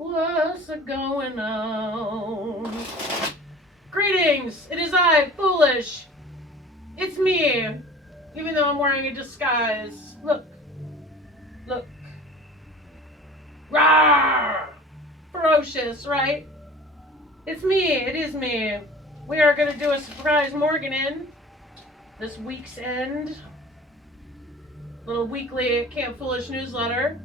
What's going on? Greetings! It is I, Foolish. It's me. Even though I'm wearing a disguise. Look. Look. Rawr! Ferocious, right? It's me. It is me. We are going to do a surprise Morgan in this week's end. Little weekly Camp Foolish newsletter.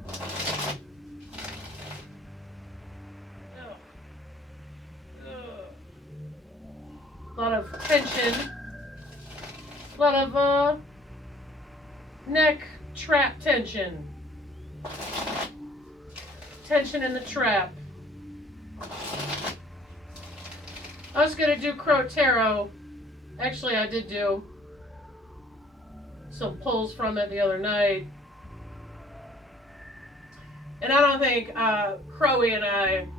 A lot of tension. A lot of neck trap tension. Tension in the trap. I was going to do Crow Tarot. Actually, I did do some pulls from it the other night. And I don't think Crowy and I,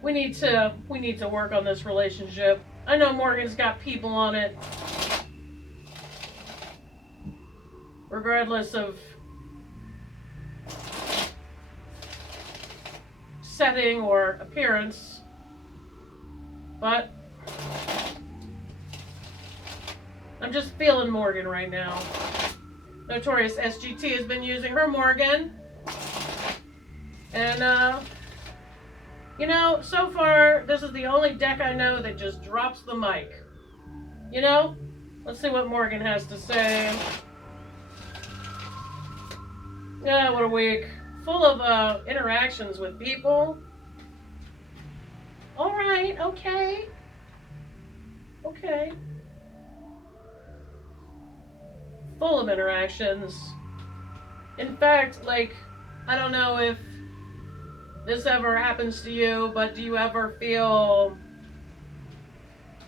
we need to work on this relationship. I know Morgan's got people on it. Regardless of setting or appearance. But I'm just feeling Morgan right now. Notorious SGT has been using her Morgan. And, you know, so far, this is the only deck I know that just drops the mic. You know? Let's see what Morgan has to say. Yeah, what a week. Full of interactions with people. Alright, okay. Okay. Full of interactions. In fact, like, I don't know if this ever happens to you, but do you ever feel,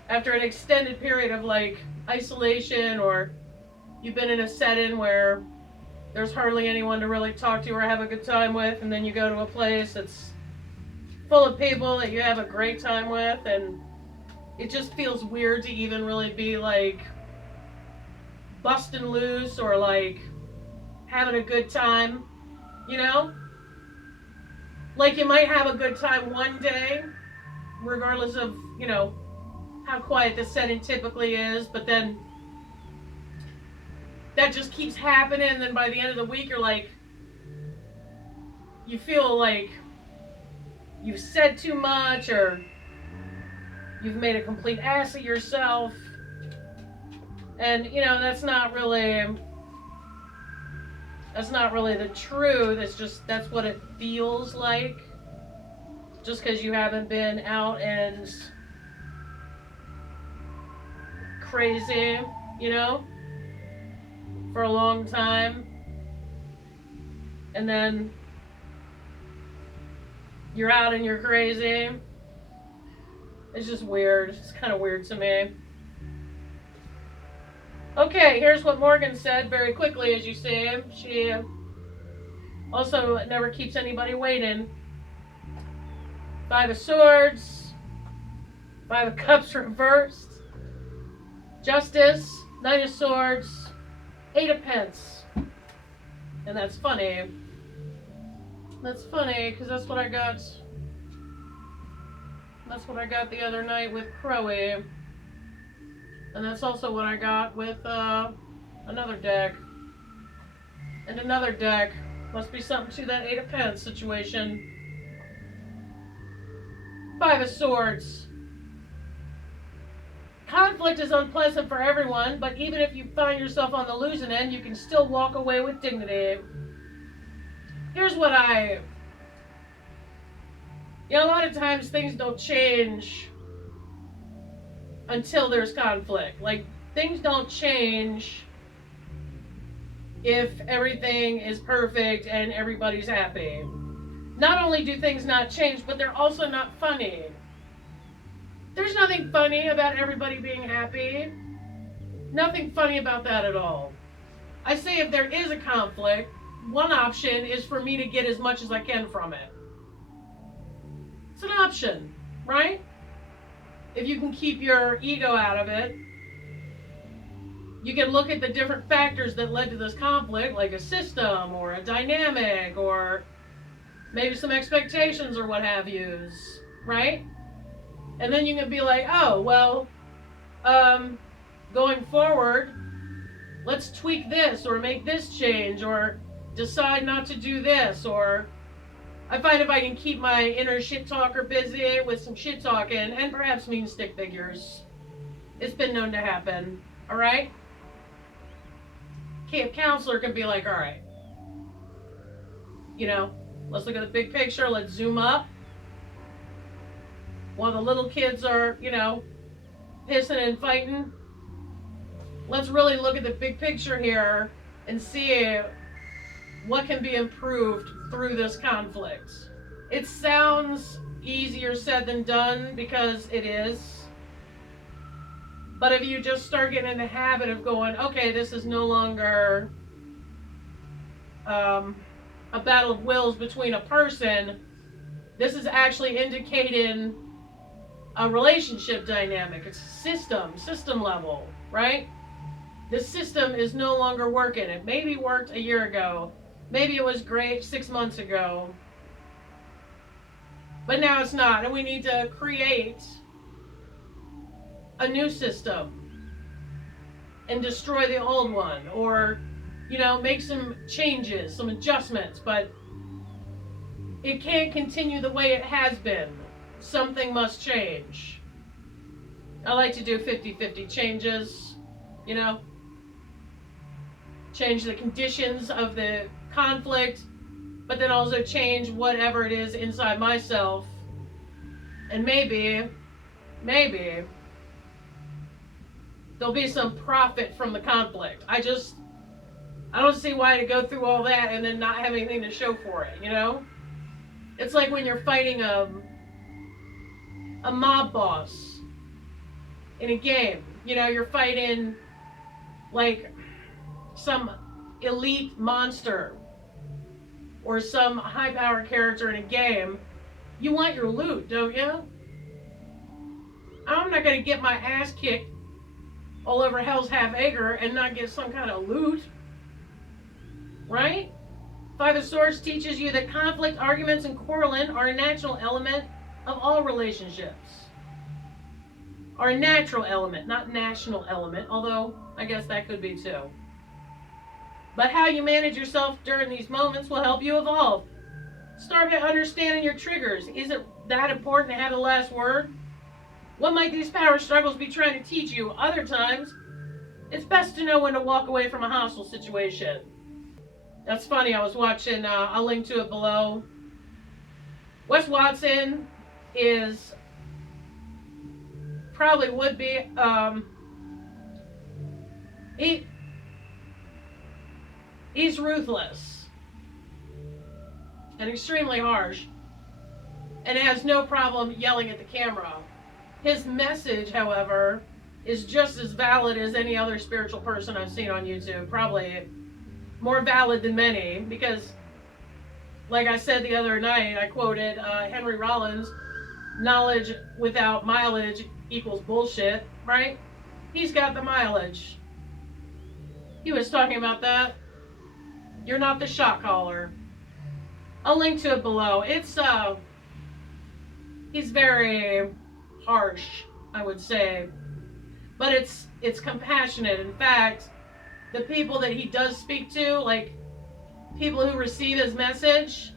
after an extended period of, like, isolation, or you've been in a setting where there's hardly anyone to really talk to or have a good time with, and then you go to a place that's full of people that you have a great time with, and it just feels weird to even really be, like, busting loose or, like, having a good time, you know? Like, you might have a good time one day, regardless of, you know, how quiet the setting typically is, but then that just keeps happening, and then by the end of the week, you're like, you feel like you've said too much, or you've made a complete ass of yourself, and, you know, that's not really the truth. It's just, that's what it feels like, just because you haven't been out and crazy, you know, for a long time, and then you're out and you're crazy. It's just weird. It's kind of weird to me. Okay, here's what Morgan said very quickly, as you see. She also never keeps anybody waiting. 5 of Swords, 5 of Cups reversed, Justice, 9 of Swords, 8 of Pence. And that's funny. That's funny, because that's what I got. That's what I got the other night with Crowy. And that's also what I got with another deck. And another deck. Must be something to that 8 of Pence situation. 5 of Swords. Conflict is unpleasant for everyone, but even if you find yourself on the losing end, you can still walk away with dignity. Here's what you know, a lot of times things don't change until there's conflict. Like, things don't change if everything is perfect and everybody's happy. Not only do things not change, but they're also not funny. There's nothing funny about everybody being happy. Nothing funny about that at all. I say if there is a conflict, one option is for me to get as much as I can from it. It's an option, right? If you can keep your ego out of it, you can look at the different factors that led to this conflict, like a system or a dynamic or maybe some expectations or what have yous, right? And then you can be like, oh, well, going forward, let's tweak this or make this change or decide not to do this. Or I find if I can keep my inner shit talker busy with some shit talking and perhaps mean stick figures, it's been known to happen. All right? Camp counselor can be like, all right, let's look at the big picture. Let's zoom up. While the little kids are, pissing and fighting, let's really look at the big picture here and see what can be improved through this conflict. It sounds easier said than done because it is. But if you just start getting in the habit of going, okay, this is no longer a battle of wills between a person, this is actually indicating a relationship dynamic. It's system level, right? The system is no longer working. It maybe worked a year ago. Maybe it was great 6 months ago. But now it's not. And we need to create a new system and destroy the old one. Or, make some changes, some adjustments. But it can't continue the way it has been. Something must change. I like to do 50-50 changes, change the conditions of the conflict, but then also change whatever it is inside myself. And maybe there'll be some profit from the conflict. I don't see why to go through all that and then not have anything to show for it, It's like when you're fighting a mob boss in a game. You're fighting like some elite monster or some high-powered character in a game. You want your loot, don't you? I'm not going to get my ass kicked all over Hell's Half Acre and not get some kind of loot. Right? Five of Swords teaches you that conflict, arguments, and quarreling are a natural element of all relationships. Are a natural element, not national element, although I guess that could be too. But how you manage yourself during these moments will help you evolve. Start by understanding your triggers. Is it that important to have the last word? What might these power struggles be trying to teach you? Other times, it's best to know when to walk away from a hostile situation. That's funny. I was watching, I'll link to it below. Wes Watson is probably would be, he's ruthless and extremely harsh and has no problem yelling at the camera. His message, however, is just as valid as any other spiritual person I've seen on YouTube. Probably more valid than many, because like I said the other night, I quoted Henry Rollins, knowledge without mileage equals bullshit, right? He's got the mileage. He was talking about that. You're not the shot caller. I'll link to it below. It's he's very harsh, I would say, but it's compassionate. In fact, the people that he does speak to, like people who receive his message,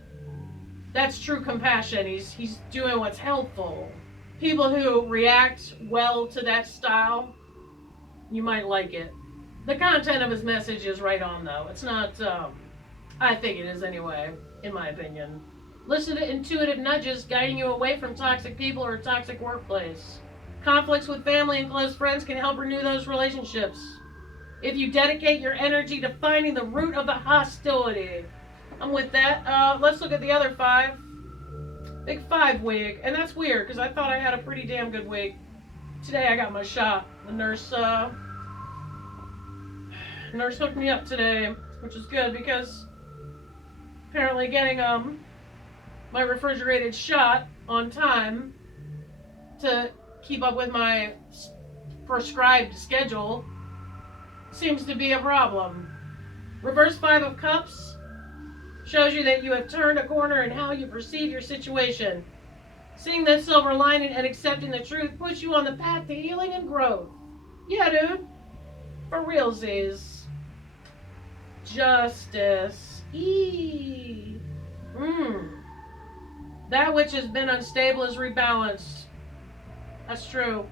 that's true compassion. He's doing what's helpful. People who react well to that style, you might like it. The content of his message is right on, though. It's not, I think it is anyway, in my opinion. Listen to intuitive nudges guiding you away from toxic people or a toxic workplace. Conflicts with family and close friends can help renew those relationships if you dedicate your energy to finding the root of the hostility. I'm with that. Let's look at the other five. Big 5 week. And that's weird, because I thought I had a pretty damn good week. Today I got my shot. The nurse hooked me up today, which is good, because apparently getting my refrigerated shot on time to keep up with my prescribed schedule seems to be a problem. Reverse 5 of Cups Shows you that you have turned a corner in how you perceive your situation. Seeing that silver lining and accepting the truth puts you on the path to healing and growth. Yeah, dude. For realsies. Justice. Eee. That which has been unstable is rebalanced. That's true.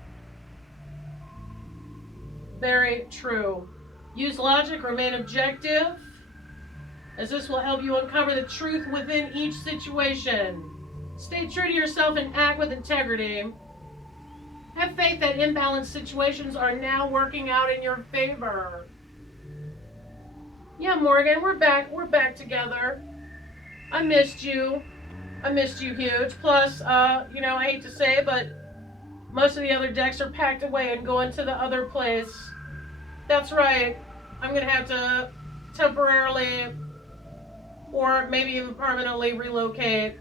Very true. Use logic, remain objective, as this will help you uncover the truth within each situation. Stay true to yourself and act with integrity. Have faith that imbalanced situations are now working out in your favor. Yeah, Morgan, we're back. We're back together. I missed you. I missed you huge. Plus, I hate to say it, but most of the other decks are packed away and going to the other place. That's right. I'm going to have to temporarily or maybe even permanently relocate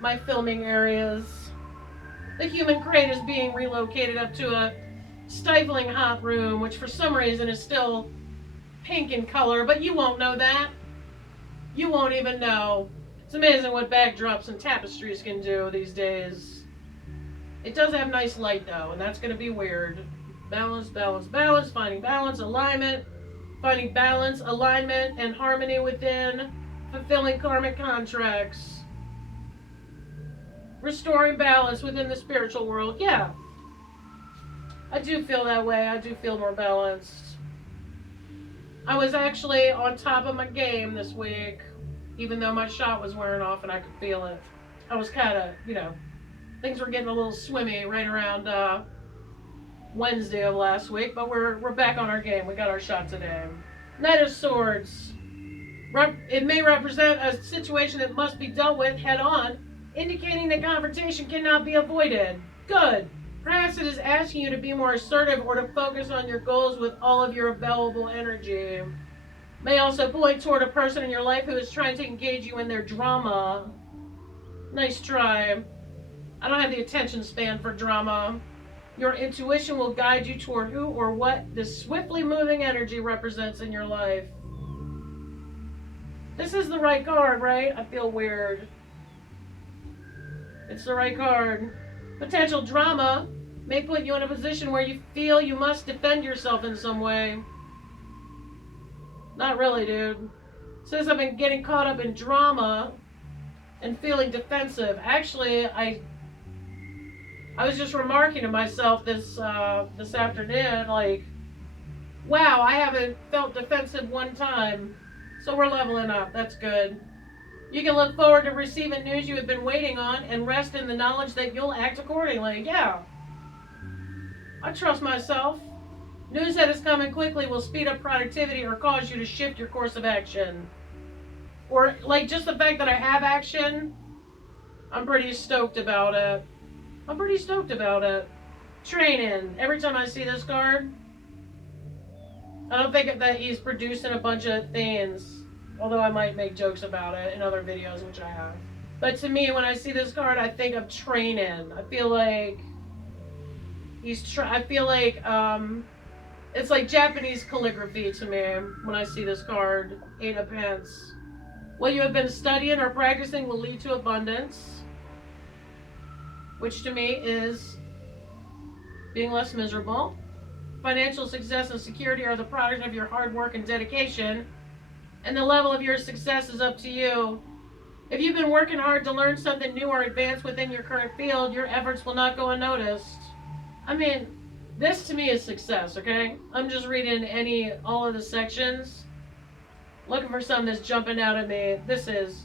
my filming areas. The human crate is being relocated up to a stifling hot room, which for some reason is still pink in color, but you won't know that. You won't even know. It's amazing what backdrops and tapestries can do these days. It does have nice light though, and that's going to be weird. Balance, balance, balance, finding balance, alignment, finding balance, alignment, and harmony within, fulfilling karmic contracts. Restoring balance within the spiritual world. Yeah. I do feel that way. I do feel more balanced. I was actually on top of my game this week, even though my shot was wearing off and I could feel it. I was kind of, things were getting a little swimmy right around Wednesday of last week, but we're back on our game. We got our shot today. Knight of Swords. It may represent a situation that must be dealt with head on, indicating that confrontation cannot be avoided. Good. Perhaps it is asking you to be more assertive or to focus on your goals with all of your available energy. May also point toward a person in your life who is trying to engage you in their drama. Nice try. I don't have the attention span for drama. Your intuition will guide you toward who or what this swiftly moving energy represents in your life. This is the right card, right? I feel weird. It's the right card. Potential drama may put you in a position where you feel you must defend yourself in some way. Not really, dude. Since I've been getting caught up in drama and feeling defensive. Actually, I was just remarking to myself this afternoon, like, wow, I haven't felt defensive one time. So we're leveling up. That's good. You can look forward to receiving news you have been waiting on and rest in the knowledge that you'll act accordingly. Yeah. I trust myself. News that is coming quickly will speed up productivity or cause you to shift your course of action. Or, like, just the fact that I have action, I'm pretty stoked about it. Training. Every time I see this card, I don't think that he's producing a bunch of things, although I might make jokes about it in other videos, which I have. But to me, when I see this card, I think of training. I feel like it's like Japanese calligraphy to me when I see this card. 8 of Pence. What you have been studying or practicing will lead to abundance, which to me is being less miserable. Financial success and security are the product of your hard work and dedication, and the level of your success is up to you. If you've been working hard to learn something new or advance within your current field, your efforts will not go unnoticed. I mean, this to me is success, okay? I'm just reading all of the sections, looking for something that's jumping out at me. This is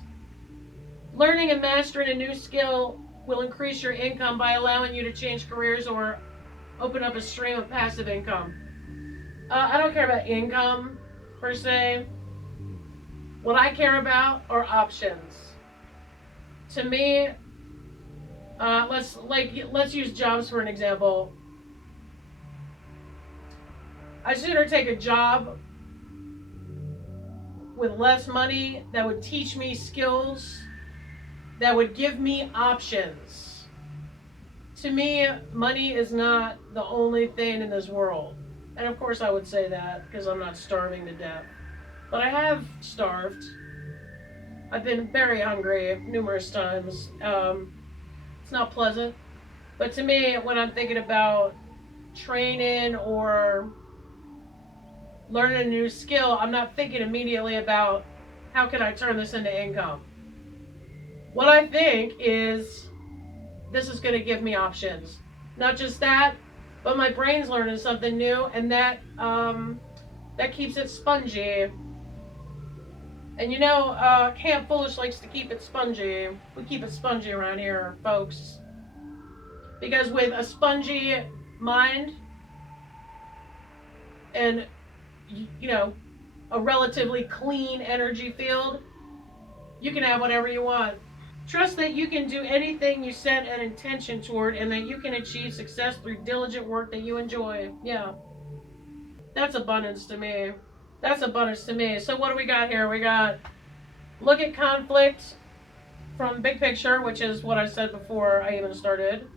learning and mastering a new skill will increase your income by allowing you to change careers or open up a stream of passive income. I don't care about income per se. What I care about are options. To me, let's use jobs for an example. I'd sooner take a job with less money that would teach me skills, that would give me options. To me, money is not the only thing in this world. And of course I would say that because I'm not starving to death. But I have starved. I've been very hungry numerous times. It's not pleasant. But to me, when I'm thinking about training or learning a new skill, I'm not thinking immediately about how can I turn this into income. What I think is this is going to give me options. Not just that, but my brain's learning something new, and that keeps it spongy. And you know, Camp Foolish likes to keep it spongy. We keep it spongy around here, folks. Because with a spongy mind and, you know, a relatively clean energy field, you can have whatever you want. Trust that you can do anything you set an intention toward and that you can achieve success through diligent work that you enjoy. Yeah, that's abundance to me. That's abundance to me. So, what do we got here? We got look at conflict from big picture, which is what I said before I even started.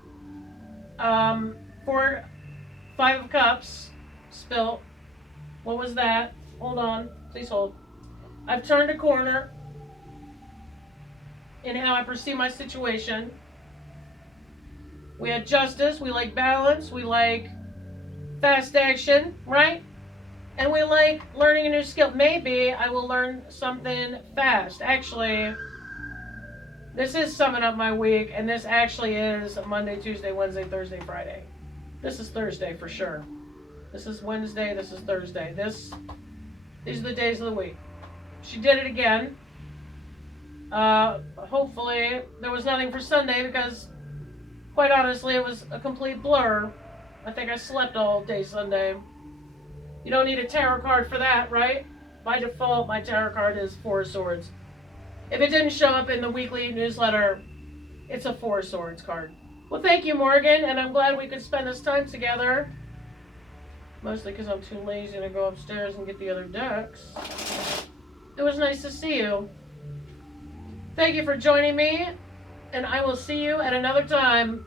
For 5 of Cups, spilt. What was that? Hold on. Please hold. I've turned a corner in how I perceive my situation. We had justice. We like balance. We like fast action, right? And we like learning a new skill. Maybe I will learn something fast. Actually, this is summing up my week, and this actually is Monday, Tuesday, Wednesday, Thursday, Friday. This is Thursday for sure. This is Wednesday. This is Thursday. These are the days of the week. She did it again. Hopefully, there was nothing for Sunday because, quite honestly, it was a complete blur. I think I slept all day Sunday. You don't need a tarot card for that, right? By default, my tarot card is 4 of Swords. If it didn't show up in the weekly newsletter, it's a 4 of Swords card. Well, thank you, Morgan, and I'm glad we could spend this time together. Mostly because I'm too lazy to go upstairs and get the other decks. It was nice to see you. Thank you for joining me, and I will see you at another time.